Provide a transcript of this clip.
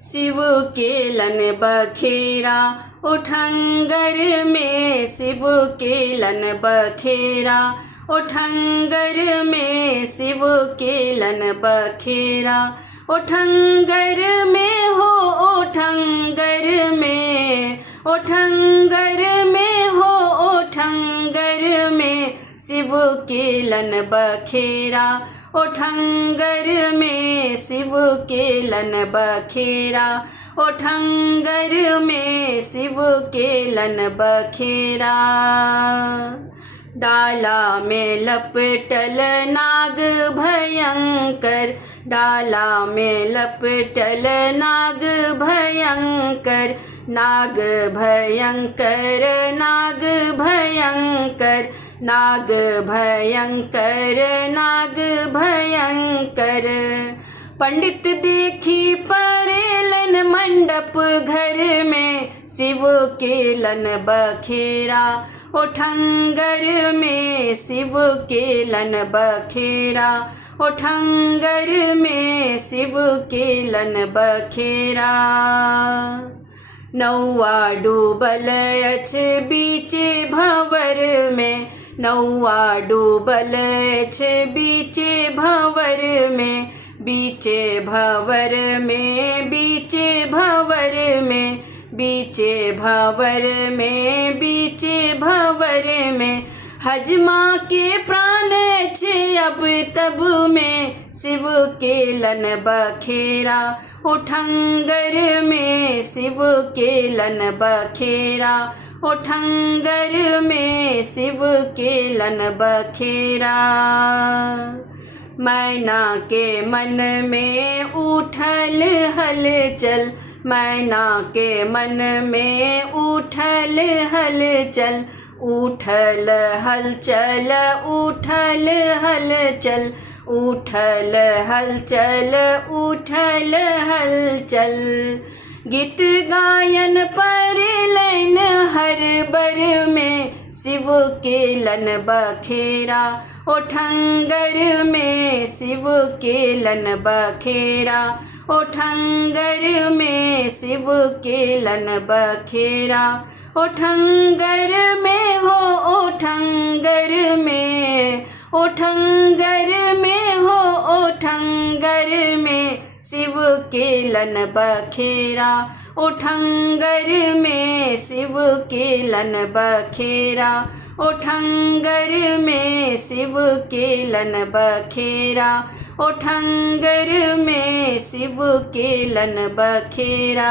शिव के लन बखेरा उठंगर में, शिव के लन बखेरा उठंगर में, शिव के लन बखेरा उठंगर में हो, उठंगर में, उठंगर में हो, उठंगर में शिव के लन बखेरा उठंगर में, शिव के लन बखेरा उठंगर में, शिव के लन बखेरा। डाला में लपटल नाग भयंकर, डाला में लपटल नाग भयंकर, नाग भयंकर, नाग भयंकर, नाग भयंकर, नाग भयंकर। पंडित देखी परेलन मंडप घर में, शिव के लन बखेरा उठंगर में, शिव के लन बखेरा उठंगर में, शिव के लन बखेरा। नौआ डूबल अछ बीचे भंवर में, नौआ डूबल अछ बीचे भंवर में, बीचे भंवर में, बीचे भंवर में, बीचे भंवर में, बीचे भंवर में। हजमा के प्राण छे अब तब में, शिव के लन बखेरा उठंगर में, शिव के लन बखेरा उठंगर में, शिव के लन बखेरा। मैना के मन में उठल हलचल, मैना के मन में उठल हलचल, उठल हलचल, उठल हलचल, उठल हलचल, उठल हलचल। गीत गायन परेलन हर बर में, शिव के लन बखेरा उठंगर में, शिव के लन बखेरा उठंगर में, शिव के लन बखेरा उठंगर में हो, उठंगर में, उठंगर में हो, उठंगर में शिव के लन बखेरा उठंगर में, शिव के लन बखेरा उठंगर में, शिव के लन बखेरा उठंगर में, शिव के लन बखेरा।